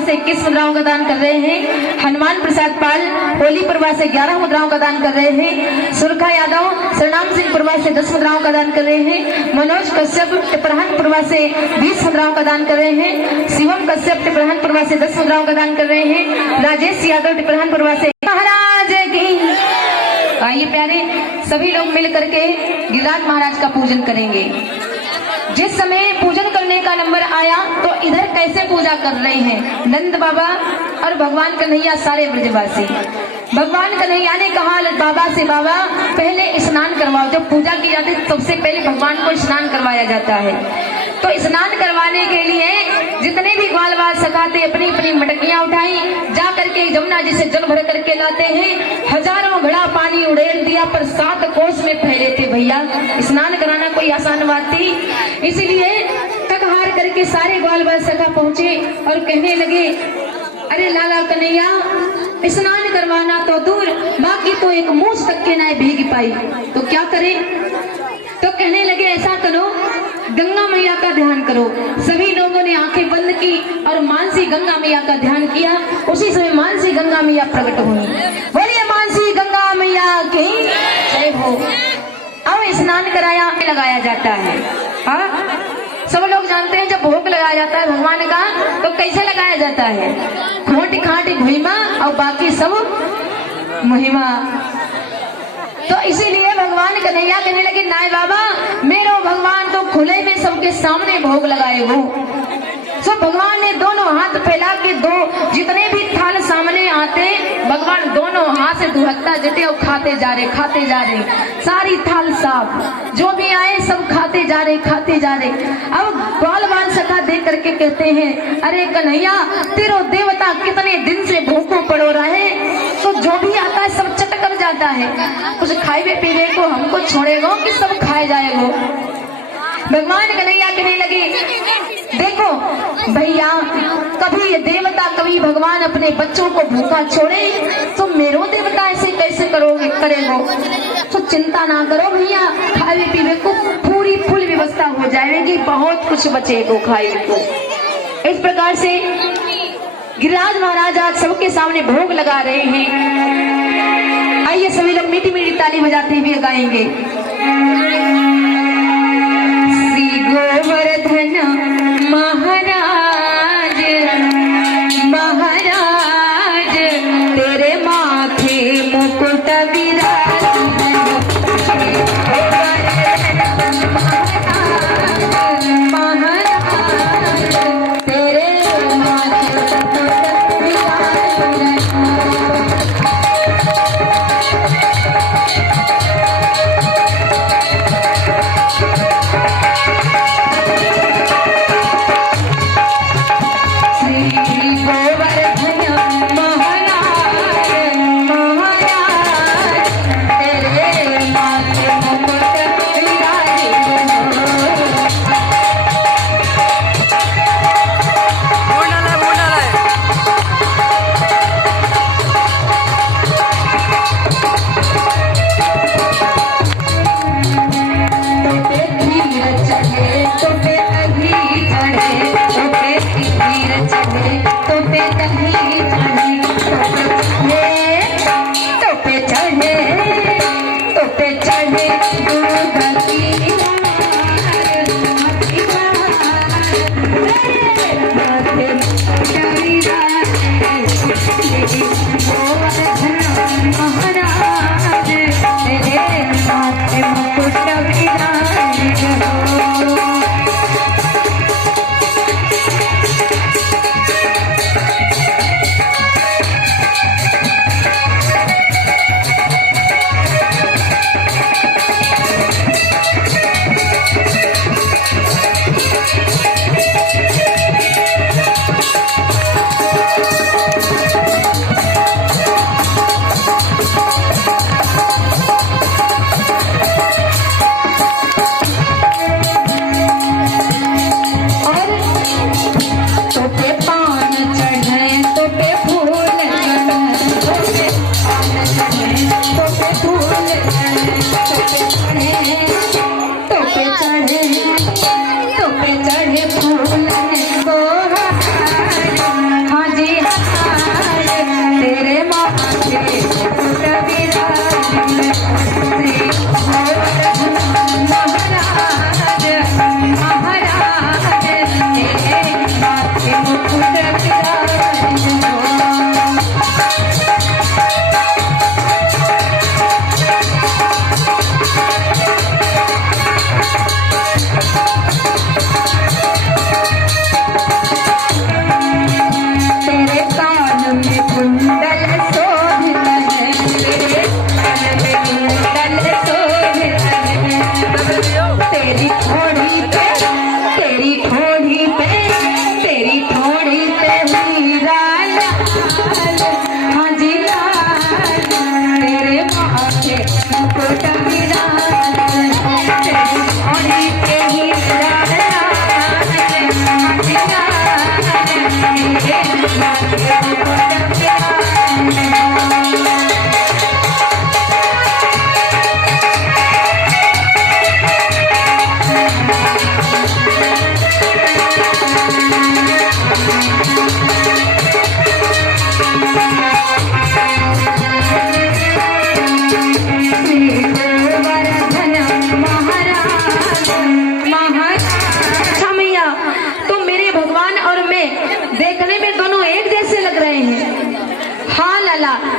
से 21 मुद्राओं का दान कर रहे हैं। हनुमान प्रसाद पाल होली प्रभा से 11 मुद्राओं का दान कर रहे हैं। सुरखा यादव सरनाम सिंह प्रभा से 10 मुद्राओं का दान कर रहे हैं। मनोज कश्यप टिपरहन प्रभा से 20 मुद्राओं का दान कर रहे हैं। शिवम कश्यप टिपरहन प्रभा से 10 मुद्राओं का दान कर रहे हैं। राजेश यादव टिपरहन प्रभा से महाराज की। आइए प्यारे, सभी लोग मिल करके गिरिराज महाराज का पूजन करेंगे। जिस समय पूजन करने का नंबर आया तो इधर कैसे पूजा कर रहे हैं नंद बाबा और भगवान कन्हैया सारे ब्रजवासी। भगवान कन्हैया ने कहा बाबा से, बाबा पहले स्नान करवाओ। जब पूजा की जाती है सबसे पहले भगवान को स्नान करवाया जाता है। तो स्नान करवाने के लिए जितने भी ग्वाल बाल सखाते अपनी अपनी मटकियां उठाई, जा करके जमुना जी से जल भर करके लाते हैं। हजारों घड़ा पानी उड़ेल दिया पर 7 कोस में फैले थे। भैया स्नान कराना कोई आसान बात थी, इसलिए तक हार करके सारे ग्वाल बाल सखा पहुंचे और कहने लगे, अरे लाला कन्हैया स्नान करवाना तो दूर, बाकी तो एक मूछ तक के ना भीग पाई, तो क्या करें। तो कहने लगे ऐसा करो, गंगा मैया का ध्यान करो। सभी लोगों ने आंखें बंद की और मानसी गंगा मैया का ध्यान किया। उसी समय मानसी गंगा मैया प्रकट हुई। बोलिए मानसी गंगा मैया की जय हो। अब स्नान कराया लगाया जाता है। हाँ, सब लोग जानते हैं जब भोग लगाया जाता है भगवान का तो कैसे लगाया जाता है, खोट खाट भुइमा और बाकी सब महिमा। तो इसीलिए भगवान कन्हैया कहने लगे, नाय बाबा मेरो भगवान तो खुले में सबके सामने भोग लगाए हो। तो भगवान ने दोनों हाथ फैला के दो जितने भी थाल सामने आते भगवान दोनों हाथ से दुहत्ता जते और खाते जा रहे सारी थाल साफ, जो भी आए सब खाते जा रहे। अब बाल बाल सखा देख करके कहते हैं, अरे कन्हैया तेरो देवता कितने दिन से भूखों पड़ो रहे, तो जो भी आता है सब चट कर जाता है, कुछ खाए पीवे को हमको छोड़ेगो कि सब खाए जाएगो। भगवान कन्हैया कहने लगे, देखो भैया कभी ये देवता कभी भगवान अपने बच्चों को भूखा छोड़े तो मेरो देवता ऐसे कैसे करेगो। तो चिंता ना करो भैया, खाए पीवे को पूरी फुल व्यवस्था हो जाएगी, बहुत कुछ बचेगा खाए को। इस प्रकार से गिरिराज महाराज आज सबके सामने भोग लगा रहे हैं। आइए सभी लोग मीठी मीठी ताली बजाते हुए गाएंगे। श्री गोवर्धन महाराज महाराज तेरे माथे मुकुट विराज,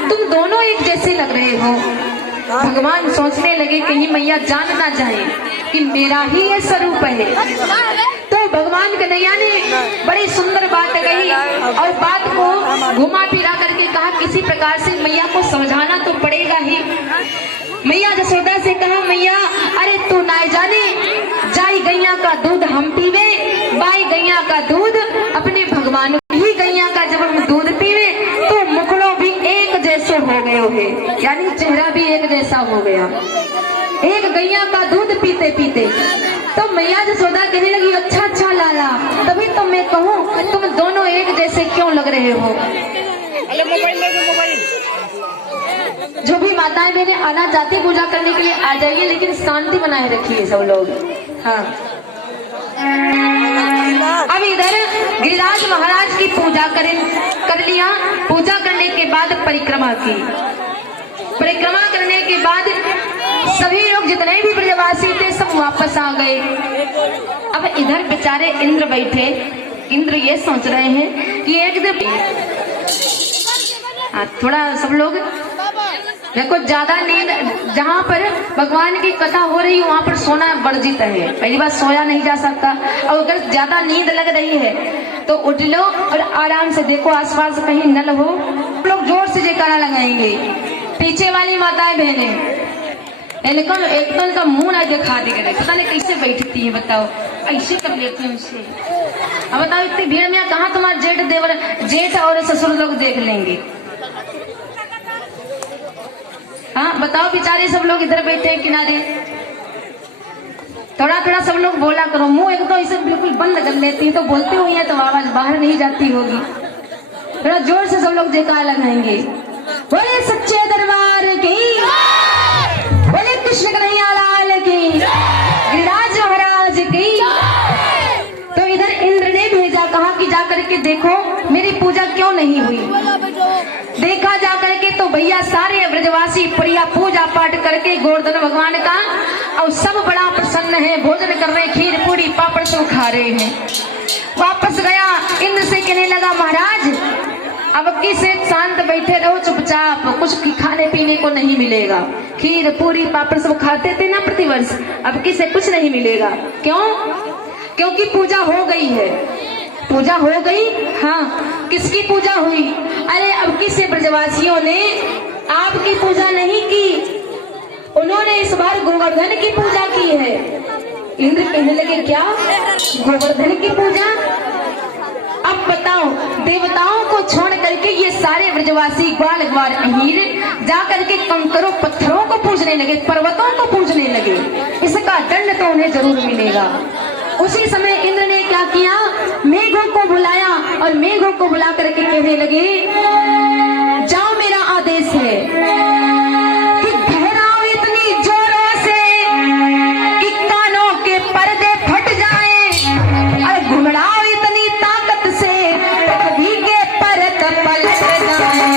तुम दोनों एक जैसे लग रहे हो। भगवान सोचने लगे कहीं मैया जान ना जाए कि मेरा ही ये स्वरूप है। तो भगवान कन्हैया ने बड़ी सुंदर बात कही और बात को घुमा फिरा करके कहा किसी प्रकार से मैया को समझाना तो पड़ेगा ही। मैया जसोदा से कहा मैया अरे तू ना जाने जाई गैया का दूध हम पीवे, बाई गैया का दूध अपने भगवान ही गैया का जब हम दूध पीवे तो मुखड़ों भी एक जैसे हो गए होंगे, यानी चेहरा भी एक जैसा हो गया एक गैया का दूध पीते पीते। तो मैया जसोदा कहने लगी अच्छा अच्छा लाला, तभी तो मैं कहूँ तुम दोनों एक जैसे क्यों लग रहे हो। जो भी माताएं बहने आना चाहती पूजा करने के लिए आ जाइए, लेकिन शांति बनाए रखिए सब लोग। हाँ, अब इधर गिरिराज महाराज की पूजा कर लिया। पूजा करने के बाद परिक्रमा की। परिक्रमा करने के बाद सभी लोग जितने भी ब्रजवासी थे सब वापस आ गए। अब इधर बेचारे इंद्र बैठे। इंद्र ये सोच रहे हैं कि एक दिन थोड़ा सब लोग देखो ज्यादा नींद, जहाँ पर भगवान की कथा हो रही है वहाँ पर सोना वर्जित है। पहली बार सोया नहीं जा सकता, और अगर ज्यादा नींद लग रही है तो उठ लो और आराम से देखो आसपास कहीं नल हो। लोग जोर से जयकारा लगाएंगे। पीछे वाली माताएं बहने एक तो इनका मुंह ना दिखा देगा, पता नहीं कैसे बैठती है, बताओ ऐसे कर लेती है उसे। अब बताओ इतनी भीड़ में कहाँ तुम्हारा जेठ देवर जेठ और ससुर लोग देख लेंगे। हाँ बताओ, बेचारे सब लोग इधर बैठे हैं किनारे। थोड़ा थोड़ा सब लोग बोला करो, मुंह एक तो इसे बिल्कुल बंद कर लेती है तो बोलते हुए हैं तो आवाज बाहर नहीं जाती होगी। थोड़ा जोर से सब लोग जयकारा लगाएंगे। बोले सच्चे दरबार की, बोले कृष्ण कन्हैया लाल की, गिरिराज महाराज की। तो इधर इंद्र ने भेजा, कहा कि जाकर के देखो मेरी पूजा क्यों नहीं हुई। देखा जाकर के तो भैया सारे ब्रजवासी प्रिया पूजा पाठ करके गोवर्धन भगवान का, और सब बड़ा प्रसन्न है, भोजन कर रहे, खीर पूरी पापड़ सब खा रहे हैं। वापस गया, इंद्र से कहने लगा महाराज अब की से शांत बैठे रहो चुपचाप, कुछ खाने पीने को नहीं मिलेगा। खीर पूरी पापड़ सब खाते थे ना प्रतिवर्ष, अब की से कुछ नहीं मिलेगा। क्यों? क्योंकि पूजा हो गई है। पूजा हो गई। हाँ, किसकी पूजा हुई? अरे अब किसे ब्रजवासियों ने आपकी पूजा नहीं की, उन्होंने इस बार गोवर्धन की पूजा की है। इंद्र कहने लगे क्या गोवर्धन की पूजा? अब बताओ, देवताओं को छोड़ करके ये सारे ब्रजवासी ग्वाल ग्वाल अहीर जाकर के कंकरों पत्थरों को पूजने लगे, पर्वतों को पूजने लगे। इसका दंड तो उन्हें जरूर मिलेगा। उसी समय इंद्र ने क्या किया, मेघों को बुलाया और मेघों को बुला करके कहने लगे जाओ मेरा आदेश है कि ठहराओ इतनी जोरों से कि कानों के पर्दे फट जाएं, और घुमड़ाओ इतनी ताकत से पृथ्वी के परत पलट जाएं।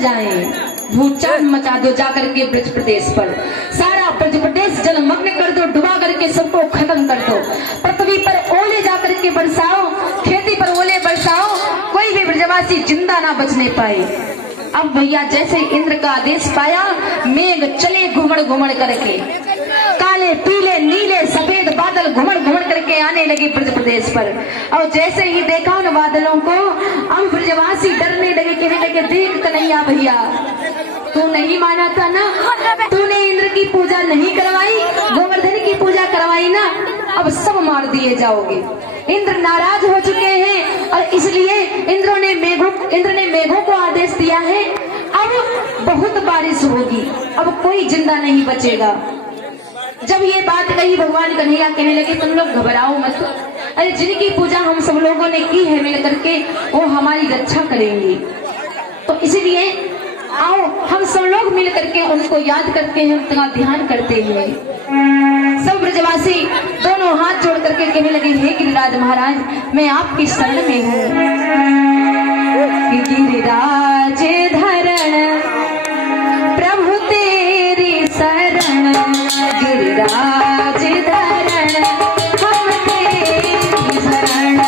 जाएं, भूचाल मचा दो जाकर के ब्रज प्रदेश पर, सारा ब्रज प्रदेश जलमग्न कर दो, डुबा करके सबको खत्म कर दो। पृथ्वी पर ओले जाकर के बरसाओ, खेती पर ओले बरसाओ, कोई भी ब्रजवासी जिंदा ना बचने पाए। अब भैया जैसे इंद्र का आदेश पाया, मेघ चले घुमड़ घुमड़ करके, काले पीले नीले सफेद बादल घुमड़ घुमड़ करके आने लगे ब्रज प्रदेश पर। और जैसे ही देखा उन बादलों को, अब ब्रजवासी डरने लगे, कहने लगे देख कन्हैया भैया, तू नहीं माना था ना, तूने इंद्र की पूजा नहीं करवाई, गोवर्धन की पूजा करवाई ना, अब सब मार दिए जाओगे। इंद्र नाराज हो चुके हैं और इसलिए इंद्र ने मेघों को आदेश दिया है, अब बहुत बारिश होगी, अब कोई जिंदा नहीं बचेगा। जब ये बात कही भगवान कन्हैया कहने लगे तुम लोग घबराओ मत, अरे जिनकी पूजा हम सब लोगों ने की है मिल करके, वो हमारी रक्षा करेंगे। तो इसलिए आओ हम सब लोग मिल करके उनको याद करते हैं, उनका ध्यान करते हुए सब ब्रजवासी दोनों हाथ जोड़ करके कहने लगे हे गिरिराज महाराज, मैं आपकी शरण में हूँ। गिरिराज धरण प्रभु तेरी शरण, गिरिराज धरण हम तेरी शरण।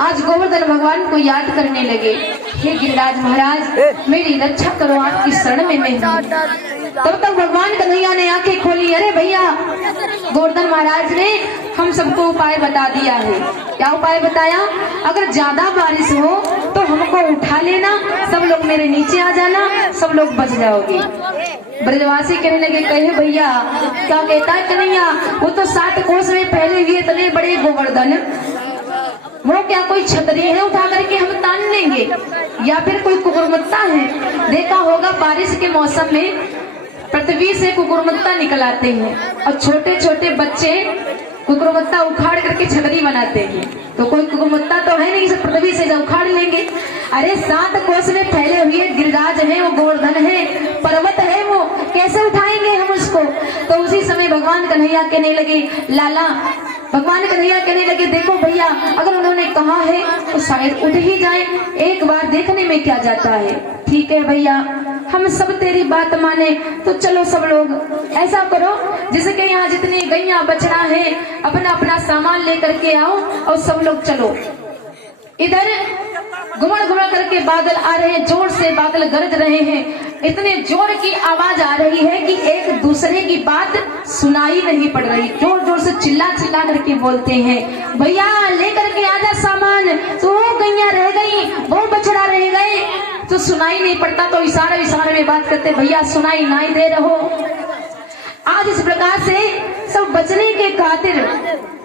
आज गोवर्धन भगवान को याद करने लगे, हे गिरिराज महाराज मेरी रक्षा करो, आपकी शरण में मैं हूँ। तब तक भगवान कन्हैया ने आंखें खोली, अरे भैया गोवर्धन महाराज ने हम सबको उपाय बता दिया है। क्या उपाय बताया? अगर ज्यादा बारिश हो तो हमको उठा लेना, सब लोग मेरे नीचे आ जाना, सब लोग बच जाओगे। ब्रजवासी कहने लगे कहे भैया क्या कहता है कन्हैया, वो तो 7 कोस में फैले हुए इतने बड़े गोवर्धन, वो क्या कोई छतरी है उठा करके हम तान लेंगे, या फिर कोई कुकुरमुत्ता है? देखा होगा बारिश के मौसम में पृथ्वी से कुकुरमुत्ता निकल आते हैं और छोटे छोटे बच्चे कुकुरमुत्ता उखाड़ करके छतरी बनाते हैं। तो कोई कुकुरमुत्ता तो है नहीं, पृथ्वी से उखाड़ लेंगे। अरे 7 कोस में फैले हुए गिरिराज है, वो गोवर्धन है, पर्वत है, वो कैसे उठाएंगे हम उसको? तो उसी समय भगवान कन्हैया कहने लगे लाला, भगवान कन्हैया कहने लगे देखो भैया अगर उन्होंने कहा है तो शायद उठ ही जाए, एक बार देखने में क्या जाता है। ठीक है भैया हम सब तेरी बात माने, तो चलो सब लोग ऐसा करो जिसके यहाँ जितनी गैया बछड़ा है अपना अपना सामान लेकर के आओ और सब लोग चलो। इधर घुमड़ घुमड़ करके बादल आ रहे हैं, जोर से बादल गरज रहे हैं, इतने जोर की आवाज आ रही है कि एक दूसरे की बात सुनाई नहीं पड़ रही। जोर जोर से चिल्ला चिल्ला करके बोलते हैं भैया लेकर के आजा सामान, तो गैया रह गई, वो बछड़ा रह गए। तो सुनाई नहीं पड़ता तो इशारे इशारे में बात करते भैया सुनाई नहीं दे रहो। आज इस प्रकार से सब बचने के खातिर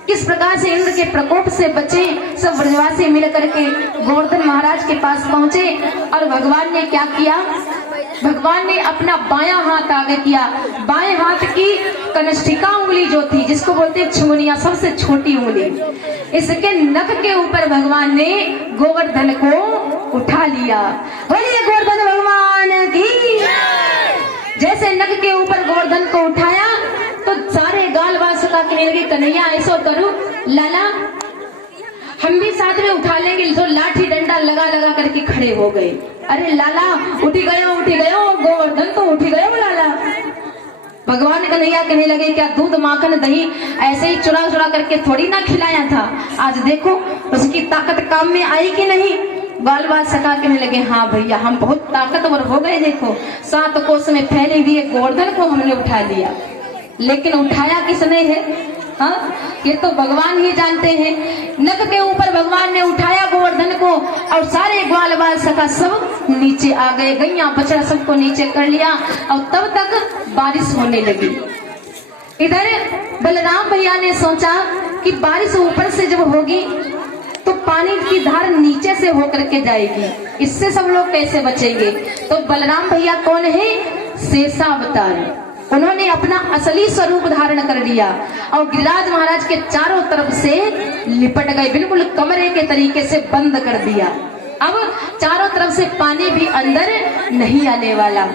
किस प्रकार से इंद्र के प्रकोप से बचे, सब ब्रजवासी मिलकर के गोवर्धन महाराज के पास पहुंचे। और भगवान ने क्या किया? भगवान ने अपना बायां हाथ आगे किया, बाएं हाथ की कनिष्ठिका उंगली जो थी जिसको बोलते हैं छुमनिया, सबसे छोटी उंगली, इसके नख के ऊपर भगवान ने गोवर्धन को उठा लिया। बोलिए गोवर्धन भगवान की। जैसे नख के ऊपर गोवर्धन को उठाया तो सारे गाल बाल सका के लगे कन्हैया ऐसा करो लाला हम भी साथ में उठा लेंगे। तो लाठी डंडा लगा लगा करके खड़े हो गए। अरे लाला उठी गयो गोवर्धन तो उठी गयो लाला। भगवान कन्हैया कहने लगे क्या दूध माखन दही ऐसे ही चुरा चुरा करके थोड़ी ना खिलाया था, आज देखो उसकी ताकत काम में आई कि नहीं। बाल बाल सका कहने लगे हाँ भैया हम बहुत ताकतवर हो गए, देखो 7 कोस में फैले हुए गोवर्धन को हमने उठा लिया। लेकिन उठाया किसने है? हाँ, ये तो भगवान ही जानते हैं। नग के ऊपर भगवान ने उठाया गोवर्धन को और सारे ग्वाल बाल सखा सब नीचे आ गए, गैया बछड़ा सबको नीचे कर लिया और तब तक बारिश होने लगी। इधर बलराम भैया ने सोचा कि बारिश ऊपर से जब होगी तो पानी की धार नीचे से होकर के जाएगी, इससे सब लोग कैसे बचेंगे। तो बलराम भैया कौन है? शेषावतार। उन्होंने अपना असली स्वरूप धारण कर लिया और गिरिराज महाराज के चारों तरफ से लिपट गए, बिल्कुल कमरे के तरीके से बंद कर दिया। अब चारों तरफ से पानी भी अंदर नहीं आने वाला।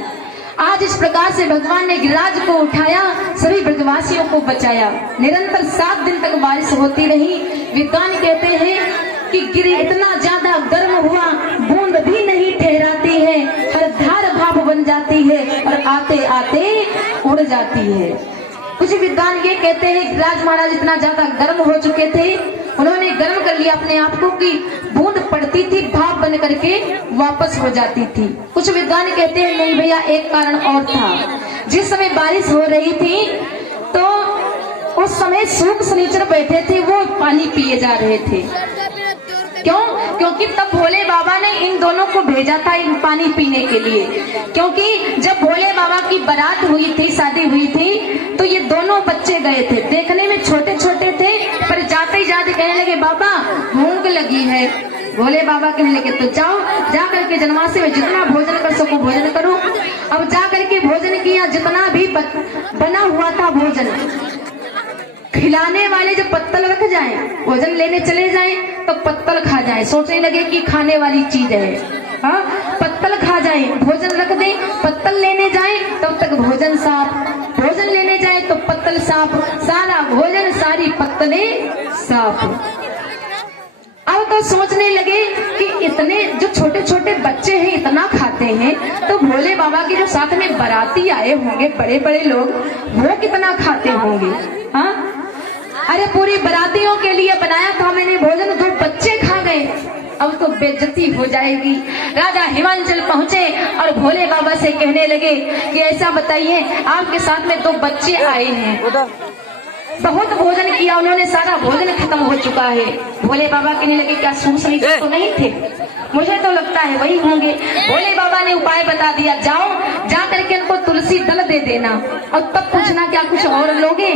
आज इस प्रकार से भगवान ने गिरिराज को उठाया, सभी ब्रजवासियों को बचाया। निरंतर 7 दिन तक बारिश होती रही। विद्वान कहते हैं कि गिरि इतना ज्यादा गर्म हुआ, बूंद भी नहीं ठहराती है, हर धार भाप बन जाती है और आते आते उड़ जाती है। कुछ विद्वान ये कहते हैं गिरिराज महाराज इतना ज्यादा गर्म हो चुके थे, उन्होंने गर्म कर लिया अपने आप को कि बूंद पड़ती थी, भाप बन करके वापस हो जाती थी। कुछ विद्वान कहते हैं नहीं भैया, एक कारण और था। जिस समय बारिश हो रही थी तो उस समय सूक शनिचर बैठे थे, वो पानी पिए जा रहे थे। क्यों? क्योंकि तब भोले बाबा ने इन दोनों को भेजा था इन पानी पीने के लिए। क्योंकि जब भोले बाबा की बारात हुई थी, शादी हुई थी, तो ये दोनों बच्चे गए थे। देखने में छोटे छोटे थे, पर जाते ही जाते कहने लगे बाबा भूख लगी है। भोले बाबा कहने लगे तो जाओ, जा करके जनवासे में जितना भोजन कर सको भोजन करो। अब जा करके भोजन किया, जितना भी बना हुआ था भोजन, खिलाने वाले जब पत्तल रख जाएं, भोजन लेने चले जाएं तो पत्तल खा जाएं, सोचने लगे कि खाने वाली चीज है। हाँ, पत्तल खा जाएं, भोजन रख दें, पत्तल लेने जाएं तब तक भोजन साफ, भोजन लेने जाएं तो पत्तल साफ, सारा भोजन सारी पत्तले साफ। अब तो सोचने लगे कि इतने जो छोटे छोटे बच्चे हैं इतना खाते हैं, तो भोले बाबा के जो साथ में बाराती आए होंगे बड़े बड़े लोग, वो कितना खाते होंगे। हाँ, अरे पूरी बारातियों के लिए बनाया था मैंने भोजन, 2 बच्चे खा गए, अब तो बेइज्जती हो जाएगी। राजा हिमांचल पहुंचे और भोले बाबा से कहने लगे कि ऐसा बताइए, आपके साथ में 2 बच्चे आए हैं, बहुत भोजन किया उन्होंने, सारा भोजन खत्म हो चुका है। भोले बाबा कहने लगे क्या सूसनी तो नहीं थे? मुझे तो लगता है वही होंगे। भोले बाबा ने उपाय बता दिया, जाओ जा करके उनको तुलसी दल दे देना और तब पूछना क्या कुछ और लोगे।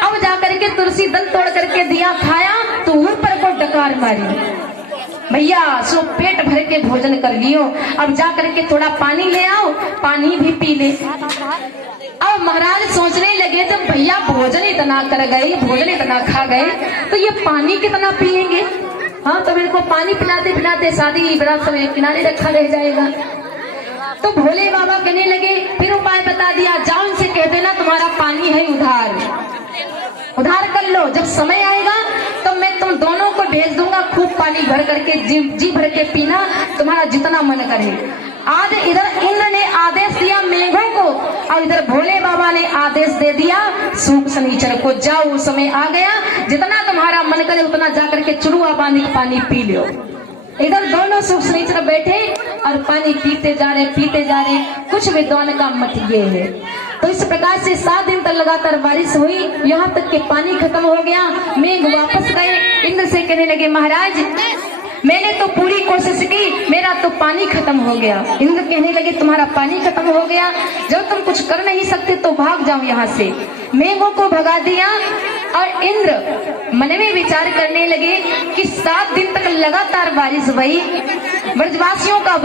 अब जा करके तुलसी दल तोड़ करके दिया, खाया तो ऊपर को डकार मारी, भैया सो पेट भर के भोजन कर लियो, अब जा करके थोड़ा पानी ले आओ, पानी भी पी ले। अब महाराज सोचने लगे जब भैया भोजन इतना कर गए, भोजन इतना खा गए, तो ये पानी कितना पिएंगे। हाँ, तो मेरे को पानी पिलाते पिलाते शादी बारात सब किनारे रखा रह जाएगा। तो भोले बाबा कहने लगे, फिर उपाय बता दिया, जाओ उनसे कह देना तुम्हारा पानी है उधार, उधार कर लो, जब समय आएगा तो मैं तुम दोनों को भेज दूंगा, खूब पानी भर करके जी भर के पीना, तुम्हारा जितना मन करे। आज इधर इंद्र ने आदेश दिया मेघों को और इधर भोले बाबा ने आदेश दे दिया सूक शनिचर को, जाओ उस समय आ गया, जितना तुम्हारा मन करे उतना जाकर के चुरुआ बांध के पानी पी लो। इधर दोनों सूक शनिचर बैठे और पानी पीते जा रहे। कुछ विद्वान का मत ये है। तो इस प्रकार से 7 दिन तक लगातार बारिश हुई, यहाँ तक के पानी खत्म हो गया। मेघ वापस गए, इंद्र से कहने लगे महाराज मैंने तो पूरी कोशिश की, मेरा तो पानी खत्म हो गया। इंद्र कहने लगे तुम्हारा पानी खत्म हो गया, जब तुम कुछ कर नहीं सकते तो भाग जाओ यहाँ से। मेघों को भगा दिया और इंद्र मन में विचार करने लगे कि 7 दिन तक लगातार बारिश हुई, ब्रजवासियों का